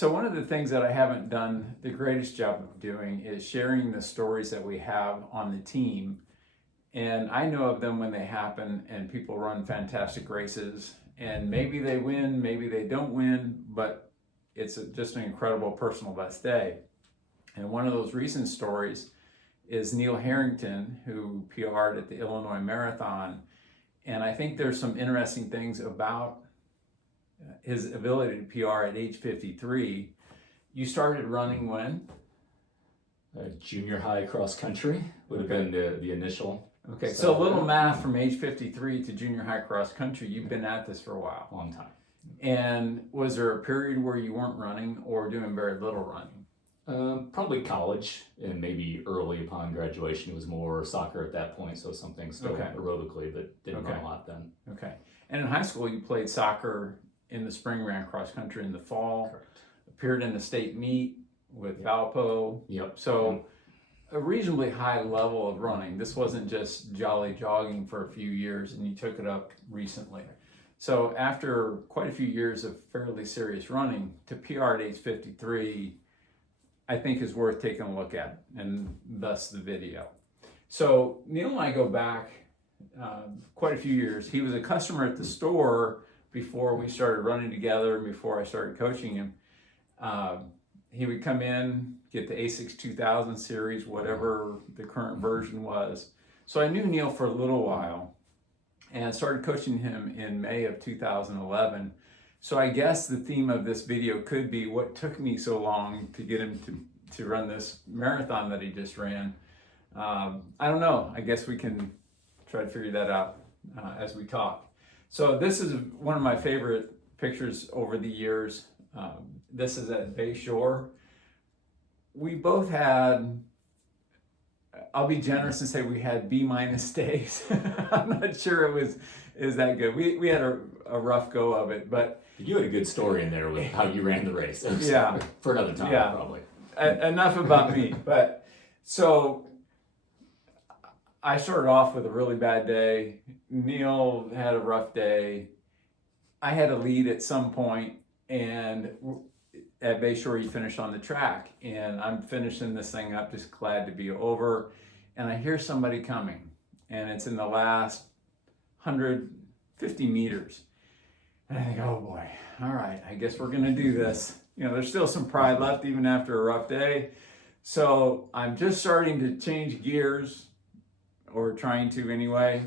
So one of the things that I haven't done the greatest job of doing is sharing the stories that we have on the team. And I know of them when they happen, and people run fantastic races, and maybe they win, maybe they don't win, but it's just an incredible personal best day. And one of those recent stories is Neill Harrington, who PR'd at the Illinois Marathon. And I think there's some interesting things about his ability to PR at age 53. You started running when? Junior high cross country would have been the initial. Okay, so a little math from age 53 to junior high cross country. You've been at this for a while. Long time. And was there a period where you weren't running or doing very little running? Probably college, and maybe early upon graduation. It was more soccer at that point, so something still aerobically, but didn't run a lot then. Okay. And in high school, you played soccer in the spring, ran cross country in the fall. Correct. Appeared in the state meet with Valpo. Yep. So a reasonably high level of running. This wasn't just jolly jogging for a few years and you took it up recently. So after quite a few years of fairly serious running, to PR at age 53, I think is worth taking a look at, and thus the video. So Neill and I go back quite a few years. He was a customer at the store before we started running together and before I started coaching him. He would come in, get the A6 2000 series, whatever the current version was. So I knew Neill for a little while and started coaching him in May of 2011. So I guess the theme of this video could be what took me so long to get him to run this marathon that he just ran. I don't know. I guess we can try to figure that out as we talk. So this is one of my favorite pictures over the years. This is at Bay Shore. We both had, I'll be generous and say we had B- days. I'm not sure it was that good. We had a rough go of it, but you had a good story in there with how you ran the race. Yeah. For another time, probably. Enough about me. But so I started off with a really bad day. Neill had a rough day. I had a lead at some point, and at Bay Shore, you finish on the track, and I'm finishing this thing up, just glad to be over. And I hear somebody coming, and it's in the last 150 meters. And I think, oh boy, all right, I guess we're gonna do this. You know, there's still some pride left even after a rough day. So I'm just starting to change gears, or trying to anyway.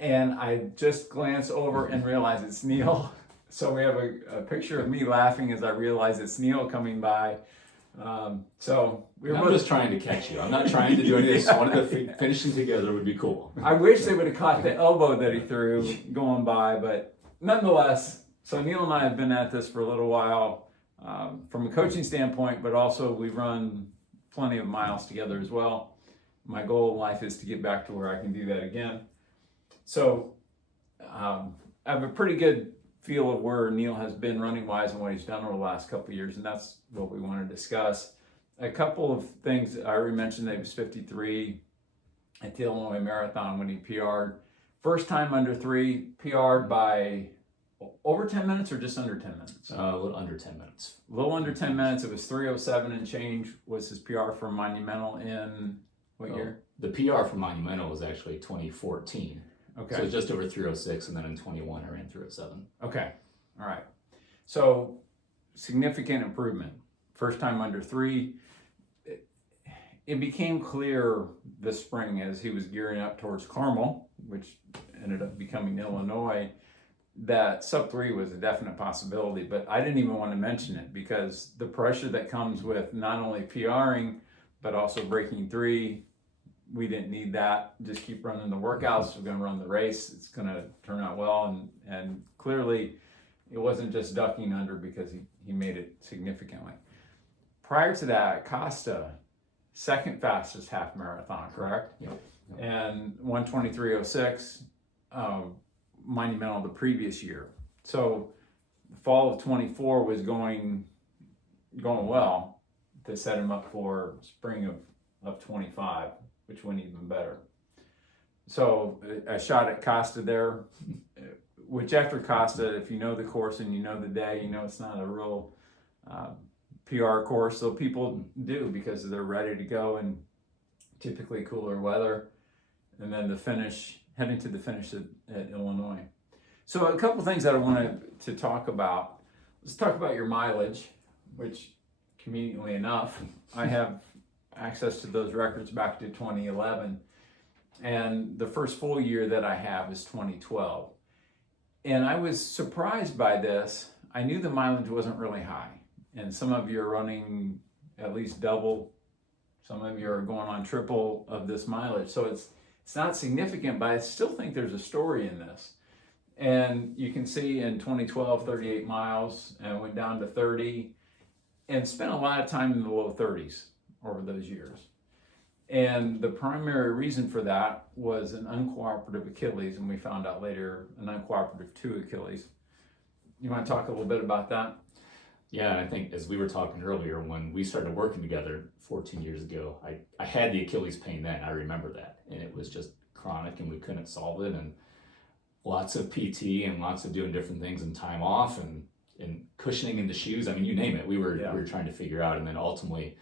And I just glance over and realize it's Neill. So we have a picture of me laughing as I realize it's Neill coming by. So we're I'm just trying to catch you. I'm not trying to do anything. Just wanted to finishing together would be cool. I wish they would have caught the elbow that he threw going by, but nonetheless, so Neill and I have been at this for a little while from a coaching standpoint, but also we run plenty of miles together as well. My goal in life is to get back to where I can do that again. So I have a pretty good feel of where Neill has been running wise and what he's done over the last couple of years, and that's what we want to discuss. A couple of things. I already mentioned that he was 53 at the Illinois Marathon when he PR'd. First time under 3, PR'd by over 10 minutes or just under 10 minutes? A little under 10 minutes. A little under 10 minutes. It was 3:07 and change was his PR for Monumental in what year? The PR for Monumental was actually 2014. Okay. So just over 3:06, and then in 21 I ran 3:07. Okay. All right. So significant improvement. First time under 3. It became clear this spring as he was gearing up towards Carmel, which ended up becoming Illinois, that sub 3 was a definite possibility, but I didn't even want to mention it because the pressure that comes with not only PRing, but also breaking 3, we didn't need that. Just keep running the workouts. We're going to run the race. It's going to turn out well. And clearly it wasn't just ducking under because he made it significantly. Prior to that, Costa, second fastest half marathon, correct? Yep. And 1:23:06, Monumental the previous year. So the fall of 24 was going well to set him up for spring of 25, which went even better. So a shot at Costa there, which after Costa, if you know the course and you know the day, you know it's not a real PR course, so people do because they're ready to go in typically cooler weather, and then heading to the finish at Illinois. So a couple things that I wanted to talk about. Let's talk about your mileage, which conveniently enough, I have access to those records back to 2011. And the first full year that I have is 2012. And I was surprised by this. I knew the mileage wasn't really high. And some of you are running at least double. Some of you are going on triple of this mileage. So it's not significant, but I still think there's a story in this. And you can see in 2012, 38 miles, and went down to 30, and spent a lot of time in the low 30s over those years. And the primary reason for that was an uncooperative Achilles, and we found out later an uncooperative 2 Achilles. You want to talk a little bit about that? Yeah, and I think as we were talking earlier, when we started working together 14 years ago, I had the Achilles pain then. I remember that. And it was just chronic, and we couldn't solve it. And lots of PT and lots of doing different things and time off and cushioning in the shoes. I mean, you name it. We were trying to figure out. And then ultimately,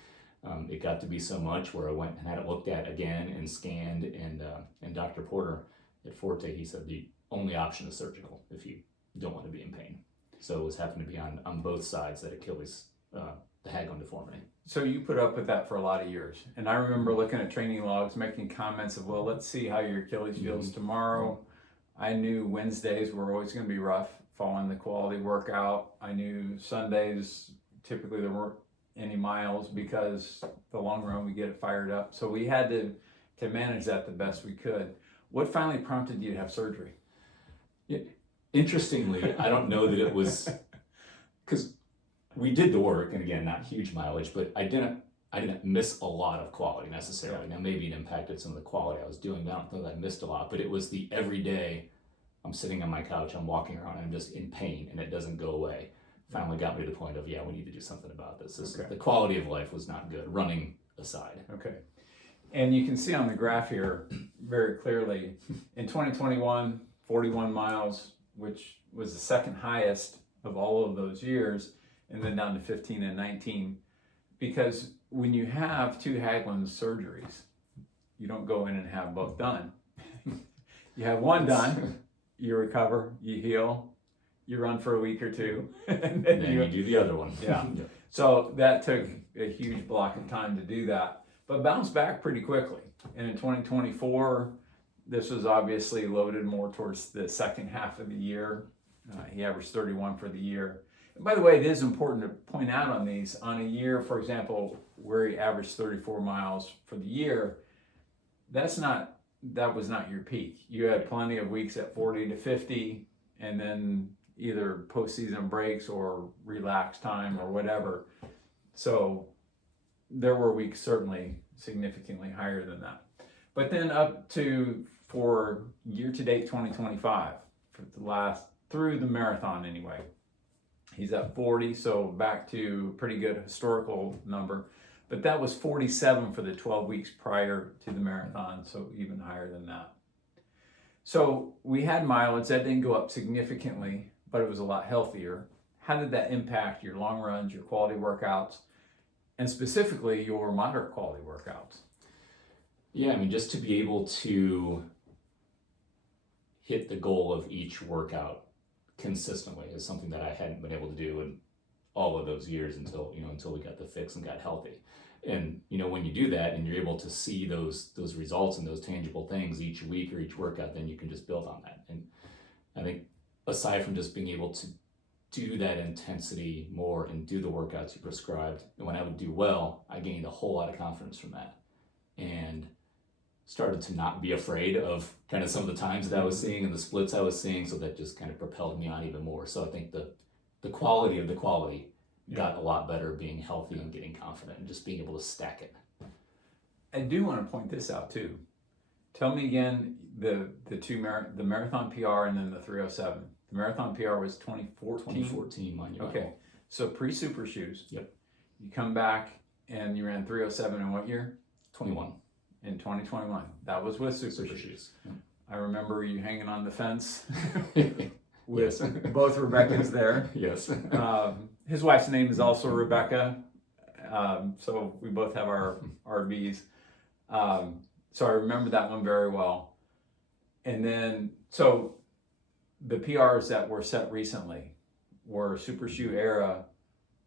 it got to be so much where I went and had it looked at again and scanned. And Dr. Porter at Forte, he said the only option is surgical if you don't want to be in pain. So it was happened to be on both sides, that Achilles, the Haglund deformity. So you put up with that for a lot of years. And I remember looking at training logs, making comments of, well, let's see how your Achilles feels tomorrow. I knew Wednesdays were always going to be rough following the quality workout. I knew Sundays, typically there weren't any miles because the long run we get it fired up. So we had to manage that the best we could. What finally prompted you to have surgery? Interestingly, I don't know that it was because we did the work, and again, not huge mileage, but I didn't miss a lot of quality necessarily. Now maybe it impacted some of the quality I was doing, but I don't know that I missed a lot. But it was the everyday, I'm sitting on my couch, I'm walking around, and I'm just in pain, and it doesn't go away. Finally got me to the point of, we need to do something about this. The quality of life was not good, running aside. Okay. And you can see on the graph here very clearly, in 2021, 41 miles, which was the second highest of all of those years, and then down to 15 and 19. Because when you have 2 Haglund surgeries, you don't go in and have both done. You have one done, you recover, you heal, you run for a week or two, and then you do the other one. Yeah. So that took a huge block of time to do that, but bounced back pretty quickly. And in 2024, this was obviously loaded more towards the second half of the year. He averaged 31 for the year. And by the way, it is important to point out on these, on a year, for example, where he averaged 34 miles for the year, that was not your peak. You had plenty of weeks at 40 to 50, and then either postseason breaks or relax time or whatever. So there were weeks certainly significantly higher than that. But then up to, for year-to-date 2025, through the marathon anyway, he's at 40, so back to pretty good historical number. But that was 47 for the 12 weeks prior to the marathon, so even higher than that. So we had mileage, that didn't go up significantly, but it was a lot healthier. How did that impact your long runs, your quality workouts, and specifically your moderate quality workouts? Yeah, I mean, just to be able to hit the goal of each workout consistently is something that I hadn't been able to do in all of those years until we got the fix and got healthy. And when you do that and you're able to see those results and those tangible things each week or each workout, then you can just build on that. And I think aside from just being able to do that intensity more and do the workouts you prescribed, and when I would do well, I gained a whole lot of confidence from that, and started to not be afraid of kind of some of the times that I was seeing and the splits I was seeing, so that just kind of propelled me on even more. So I think the quality of the quality got a lot better being healthy and getting confident and just being able to stack it. I do want to point this out too. Tell me again the marathon PR and then the 307. The marathon PR was 2014? Mind you. Okay, so pre-super shoes. Yep. You come back and you ran 307 in what year? 21. In 2021. That was with super shoes. Yep. I remember you hanging on the fence with both Rebecca's there. Yes. His wife's name is also Rebecca. So we both have our RBs. So I remember that one very well. And then, so the PRs that were set recently were Super Shoe era,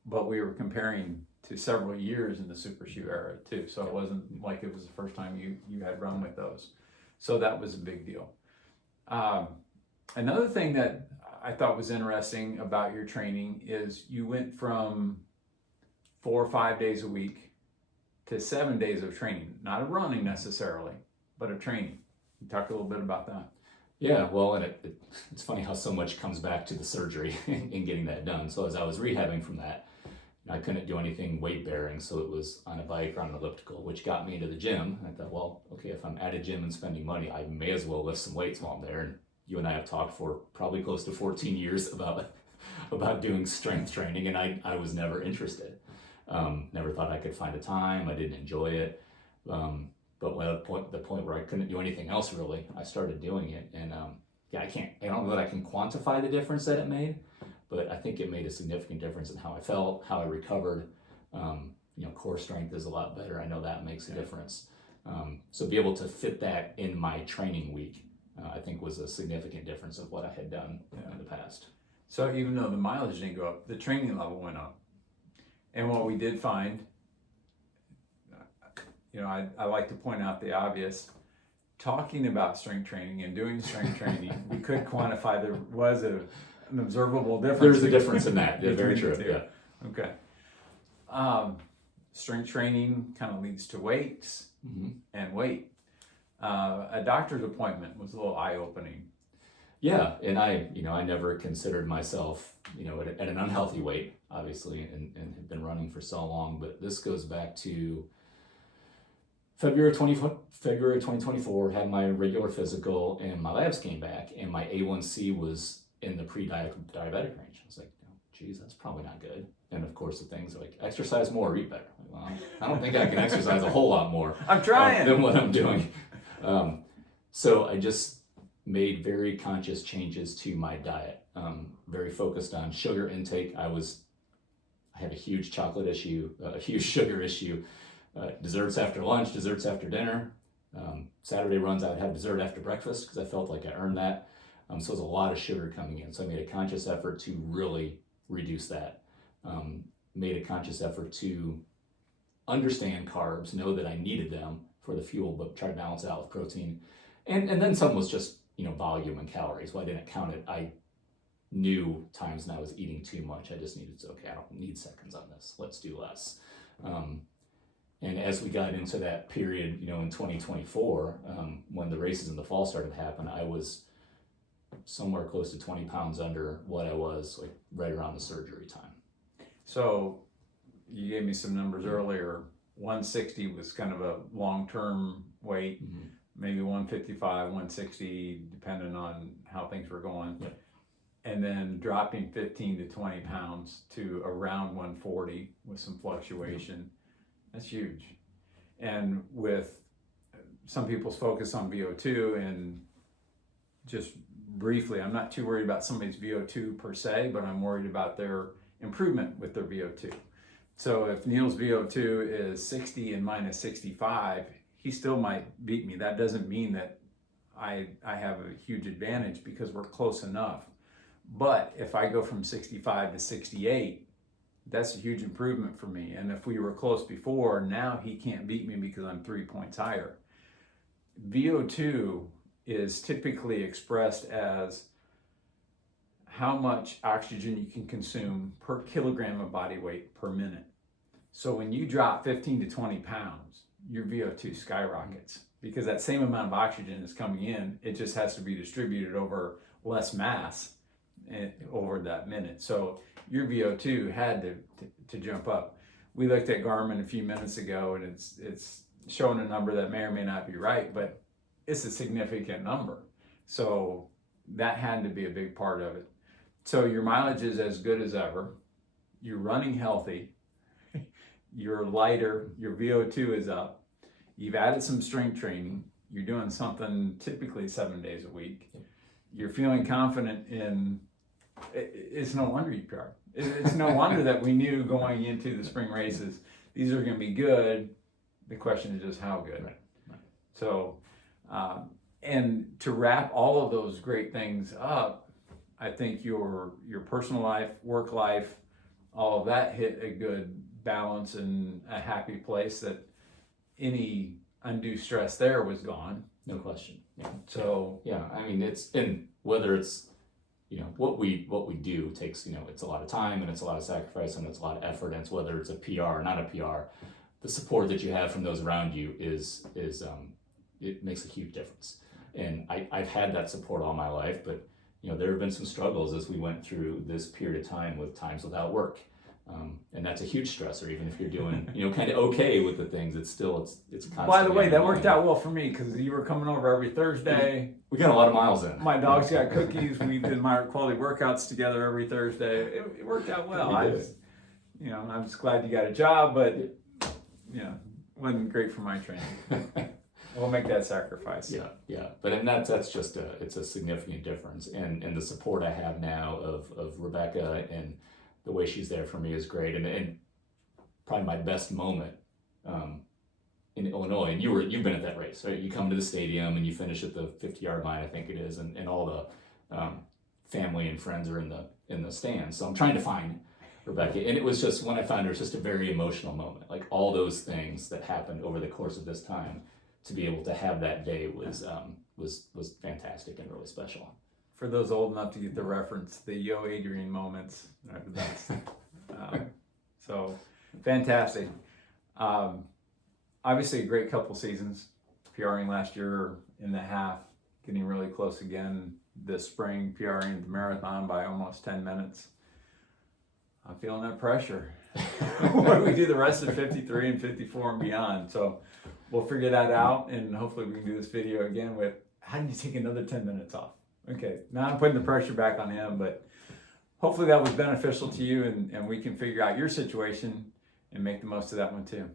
but we were comparing to several years in the Super Shoe era too. So it wasn't like it was the first time you had run with those. So that was a big deal. Another thing that I thought was interesting about your training is you went from 4 or 5 days a week to 7 days of training, not of running necessarily, but of training. You talk a little bit about that. Yeah, well, and it's funny how so much comes back to the surgery and getting that done. So as I was rehabbing from that, I couldn't do anything weight bearing, so it was on a bike or on an elliptical, which got me into the gym. I thought, well, okay, if I'm at a gym and spending money, I may as well lift some weights while I'm there. And you and I have talked for probably close to 14 years about doing strength training, and I was never interested. Never thought I could find a time. I didn't enjoy it. But at the point where I couldn't do anything else really, I started doing it. And I don't know that I can quantify the difference that it made, but I think it made a significant difference in how I felt, how I recovered. Core strength is a lot better. I know that makes a difference. So be able to fit that in my training week, I think was a significant difference of what I had done in the past. So even though the mileage didn't go up, the training level went up. And what we did find, I like to point out the obvious. Talking about strength training and doing strength training, we could quantify there was an observable difference. There's a difference in that. Yeah, very true. Yeah. Okay. Strength training kind of leads to weights and weight. A doctor's appointment was a little eye-opening. Yeah, and I never considered myself, at an unhealthy weight, obviously, and have been running for so long. But this goes back to February 2024, had my regular physical, and my labs came back, and my A1C was in the pre-diabetic range. I was like, geez, that's probably not good. And of course, the things are like, exercise more or eat better. Like, well, I don't think I can exercise a whole lot more. I'm trying. Than what I'm doing. So I just made very conscious changes to my diet. Very focused on sugar intake. I had a huge chocolate issue, a huge sugar issue. Desserts after lunch, desserts after dinner. Saturday runs, I would have dessert after breakfast because I felt like I earned that. So it was a lot of sugar coming in. So I made a conscious effort to really reduce that. Made a conscious effort to understand carbs, know that I needed them for the fuel, but try to balance it out with protein. And then some was just, volume and calories. Well, I didn't count it. I knew times when I was eating too much. I just needed to, I don't need seconds on this. Let's do less. And as we got into that period, in 2024, when the races in the fall started to happen, I was somewhere close to 20 pounds under what I was like right around the surgery time. So you gave me some numbers earlier. 160 was kind of a long-term weight, maybe 155, 160, depending on how things were going. Yep. And then dropping 15 to 20 pounds to around 140 with some fluctuation. Yep. That's huge. And with some people's focus on VO2, and just briefly, I'm not too worried about somebody's VO2 per se, but I'm worried about their improvement with their VO2. So if Neill's VO2 is 60 and mine is 65, he still might beat me. That doesn't mean that I have a huge advantage because we're close enough. But if I go from 65 to 68, that's a huge improvement for me. And if we were close before, now he can't beat me because I'm 3 points higher. VO2 is typically expressed as how much oxygen you can consume per kilogram of body weight per minute. So when you drop 15 to 20 pounds, your VO2 skyrockets because that same amount of oxygen is coming in. It just has to be distributed over less mass over that minute. So your VO2 had to jump up. We looked at Garmin a few minutes ago, and it's showing a number that may or may not be right, but it's a significant number. So that had to be a big part of it. So your mileage is as good as ever. You're running healthy. You're lighter. Your VO2 is up. You've added some strength training. You're doing something typically 7 days a week. You're feeling confident in. It's no wonder you PR. It's no wonder that we knew going into the spring races, these are going to be good. The question is just how good. Right. So, and to wrap all of those great things up, I think your personal life, work life, all of that hit a good balance and a happy place, that any undue stress there was gone. No question. Yeah. So yeah, I mean, and whether it's, what we do takes, it's a lot of time and it's a lot of sacrifice and it's a lot of effort, and it's whether it's a PR or not a PR, the support that you have from those around you is it makes a huge difference. And I've had that support all my life, but there have been some struggles as we went through this period of time, with times without work. And that's a huge stressor. Even if you're doing, kind of okay with the things, it's constantly. by the way, that worked out well for me, because you were coming over every Thursday. We got a lot of miles in. My dogs got cookies. We did my quality workouts together every Thursday. It worked out well. We I did. was, I'm just glad you got a job, but wasn't great for my training. We'll make that sacrifice. Yeah. But and that's just it's a significant difference. And the support I have now of Rebecca, and the way she's there for me is great. And probably my best moment in Illinois, and you've been at that race, right? You come to the stadium and you finish at the 50-yard line, I think it is, and all the family and friends are in the stands. So I'm trying to find Rebecca, and it was just, when I found her, it was just a very emotional moment. Like, all those things that happened over the course of this time, to be able to have that day was fantastic and really special. For those old enough to get the reference, the Yo Adrian moments are the best. So fantastic. Obviously a great couple seasons. PRing last year in the half, getting really close again this spring, PRing the marathon by almost 10 minutes. I'm feeling that pressure. What do we do the rest of 53 and 54 and beyond? So we'll figure that out, and hopefully we can do this video again with, how do you take another 10 minutes off? Okay, now I'm putting the pressure back on him, but hopefully that was beneficial to you, and we can figure out your situation and make the most of that one too.